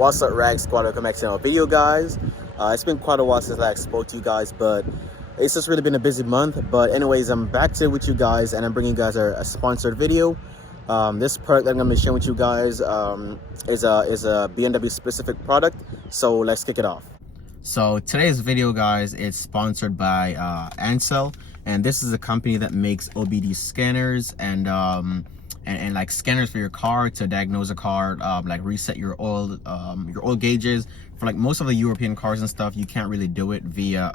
What's up, Rag Squad? Welcome back to another video, guys. It's been quite a while since I spoke to you guys, but it's just really been a busy month. But anyways, I'm back today with you guys, and I'm bringing you guys a sponsored video. This product that I'm going to be sharing with you guys is a BMW specific product. So let's kick it off. So today's video, guys, is sponsored by ANCEL, and this is a company that makes OBD scanners and like scanners for your car to diagnose a car, like reset your oil gauges. For like most of the European cars and stuff, you can't really do it via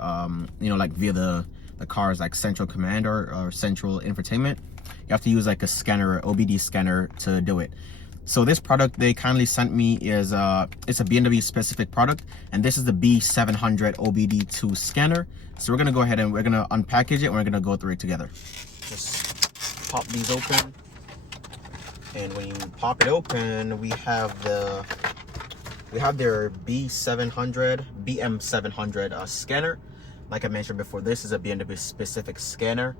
via the car's like central command or central infotainment. You have to use like a scanner, OBD scanner, to do it. So this product they kindly sent me is it's a BMW specific product, and this is the B700 OBD2 scanner. So we're gonna go ahead and we're gonna unpackage it and we're gonna go through it together. Just pop these open, and when you pop it open, we have their Bm700 scanner. Like I mentioned before, this is a BMW specific scanner.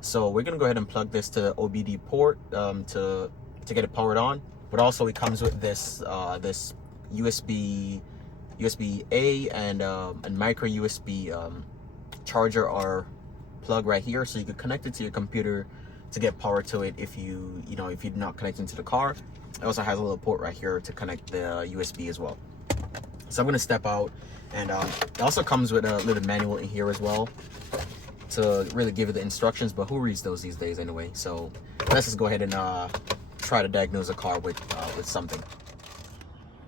So we're gonna go ahead and plug this to the OBD port to get it powered on. But also it comes with this this USB A and micro USB charger or plug right here, so you could connect it to your computer to get power to it if you're not connecting to the car. It also has a little port right here to connect the USB as well. So I'm gonna step out, and it also comes with a little manual in here as well to really give you the instructions, but who reads those these days anyway? So let's just go ahead and try to diagnose a car with something.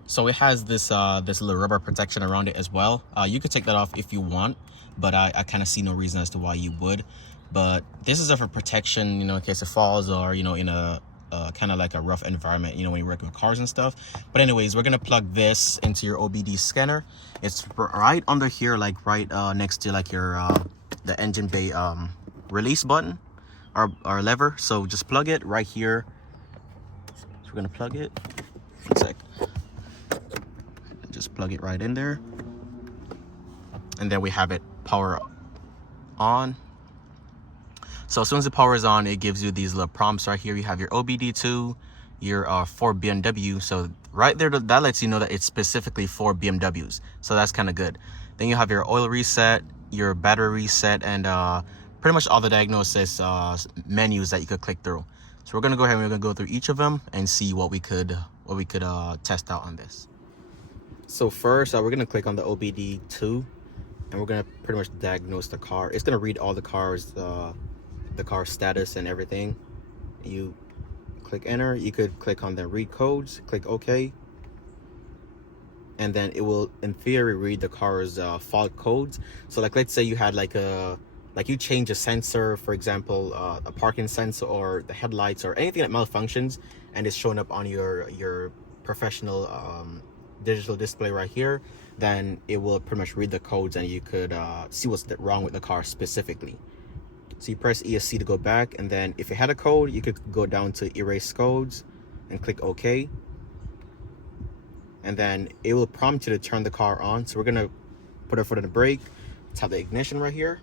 So it has this this little rubber protection around it as well. You could take that off if you want, but I kind of see no reason as to why you would. But this is for protection, in case it falls, or in a kind of like a rough environment, when you're working with cars and stuff. But anyways, we're gonna plug this into your OBD scanner. It's right under here, like right next to like your the engine bay release button or lever. So just plug it right here. So we're gonna plug it. 1 sec. Just plug it right in there, and then we have it power on. So as soon as the power is on, it gives you these little prompts right here. You have your OBD2, your for BMW. So right there, that lets you know that it's specifically for BMWs. So that's kind of good. Then you have your oil reset, your battery reset, and pretty much all the diagnosis menus that you could click through. So we're gonna go ahead and we're gonna go through each of them and see what we could test out on this. So first, we're gonna click on the OBD2, and we're gonna pretty much diagnose the car. It's gonna read all the car's status and everything. You click enter. You could click on the read codes, click OK, and then it will in theory read the car's fault codes. So like, let's say you had you change a sensor, for example, a parking sensor or the headlights or anything that malfunctions, and it's showing up on your professional digital display right here, then it will pretty much read the codes, and you could see what's wrong with the car specifically. So you press ESC to go back, and then if it had a code, you could go down to erase codes and click OK, and then it will prompt you to turn the car on. So we're gonna put our foot on the brake, tap the ignition right here.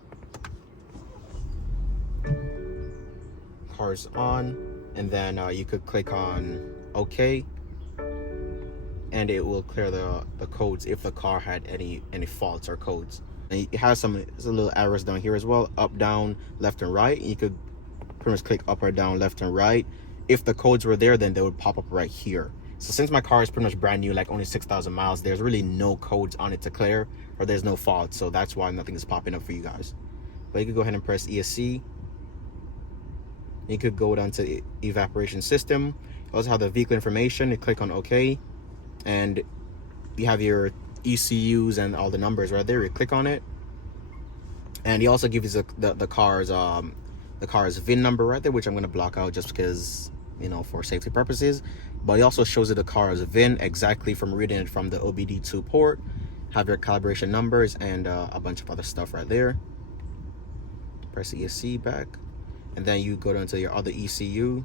Car's on, and then you could click on OK, and it will clear the codes if the car had any faults or codes. And it has some little arrows down here as well, up, down, left, and right. And you could pretty much click up or down, left, and right. If the codes were there, then they would pop up right here. So since my car is pretty much brand new, like only 6,000 miles, there's really no codes on it to clear, or there's no faults. So that's why nothing is popping up for you guys. But you could go ahead and press ESC. You could go down to evaporation system. You also have the vehicle information. You click on OK, and you have your ECUs and all the numbers right there. You click on it, and he also gives you the car's VIN number right there, which I'm going to block out just because, for safety purposes. But he also shows you the car's VIN exactly from reading it from the OBD2 port. Have your calibration numbers and a bunch of other stuff right there. Press ESC back, and then you go down to your other ECU,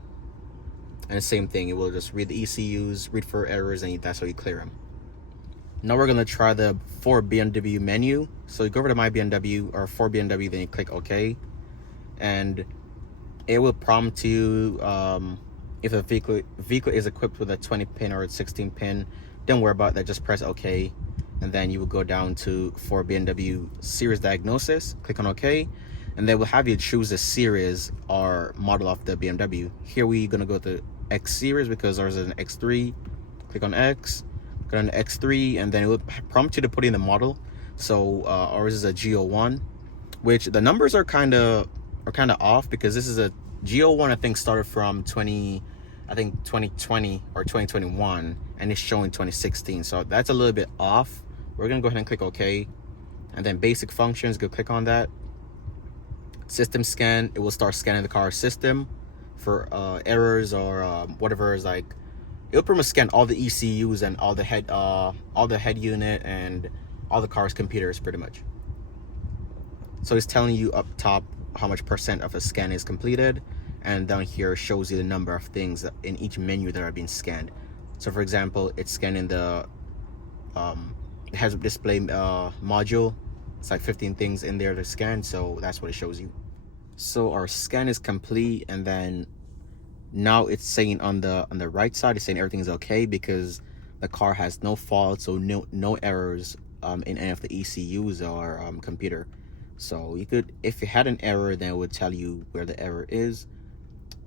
and the same thing. It will just read the ECUs, read for errors, and that's how you clear them. Now we're gonna try the for Bmw menu. So you go over to my BMW or for BMW, then you click OK, and it will prompt you if the vehicle is equipped with a 20 pin or a 16 pin Don't worry about that, just press OK, and then you will go down to for Bmw Series Diagnosis, click on OK, and they will have you choose the series or model of the BMW. Here we're gonna go to X series because ours is an X3. Click on X, go on X3, and then it will prompt you to put in the model. So ours is a G01, which the numbers are kind of off because this is a G01. I think started from 2020 or 2021, and it's showing 2016. So that's a little bit off. We're gonna go ahead and click OK, and then basic functions. Go click on that. System scan. It will start scanning the car system for errors or whatever is like. It'll pretty much scan all the ECUs and all the head unit and all the car's computers pretty much. So it's telling you up top how much % of a scan is completed, and down here shows you the number of things in each menu that are being scanned. So for example, it's scanning the heads up display module. It's like 15 things in there to scan, so that's what it shows you. So our scan is complete, and then now it's saying on the right side, it's saying everything is okay because the car has no faults, so no errors in any of the ECUs or computer. So you could, if you had an error, then it would tell you where the error is.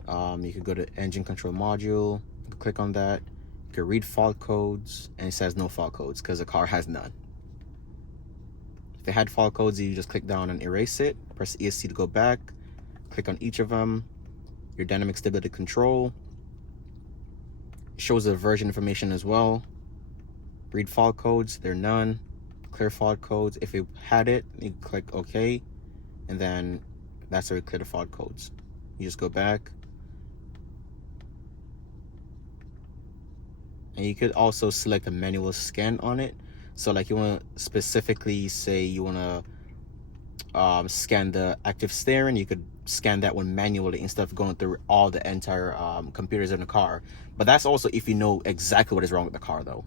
You could go to engine control module, click on that. You could read fault codes, and it says no fault codes because the car has none. If it had fault codes, you just click down and erase it. Press ESC to go back. Click on each of them. Your dynamic stability control. It shows the version information as well. Read fault codes, there are none. Clear fault codes. If you had it, you click OK, and then that's how you clear the fault codes. You just go back. And you could also select a manual scan on it. So like you want to specifically say you want to scan the active steering, you could scan that one manually instead of going through all the entire computers in the car. But that's also if you know exactly what is wrong with the car though.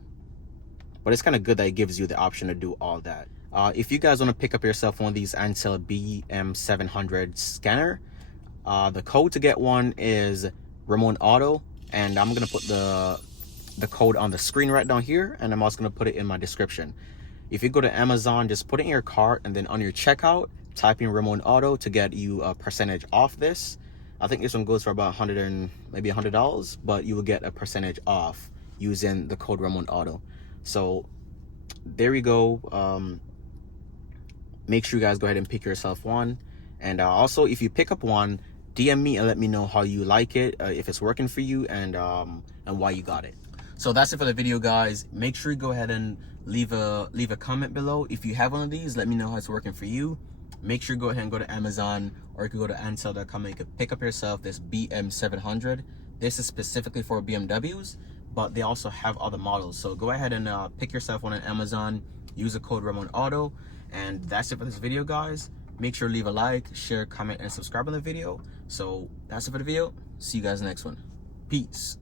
But it's kind of good that it gives you the option to do all that. If you guys want to pick up yourself one of these ANCEL BM700 scanner, the code to get one is Ramon Auto, and I'm gonna put the code on the screen right down here, and I'm also gonna put it in my description. If you go to Amazon, just put it in your cart, and then on your checkout, type in Ramon Auto to get you a percentage off this. I think this one goes for about maybe $100, but you will get a percentage off using the code Ramon Auto. So there we go. Make sure you guys go ahead and pick yourself one, and also if you pick up one, DM me and let me know how you like it, if it's working for you, and why you got it. So that's it for the video, guys. Make sure you go ahead and leave a comment below. If you have one of these, let me know how it's working for you. Make sure you go ahead and go to Amazon, or you can go to ANCEL.com and you can pick up yourself this BM700. This is specifically for BMWs, but they also have other models. So go ahead and pick yourself one on Amazon. Use the code Ramon Auto, and that's it for this video, guys. Make sure to leave a like, share, comment, and subscribe on the video. So that's it for the video. See you guys in the next one. Peace.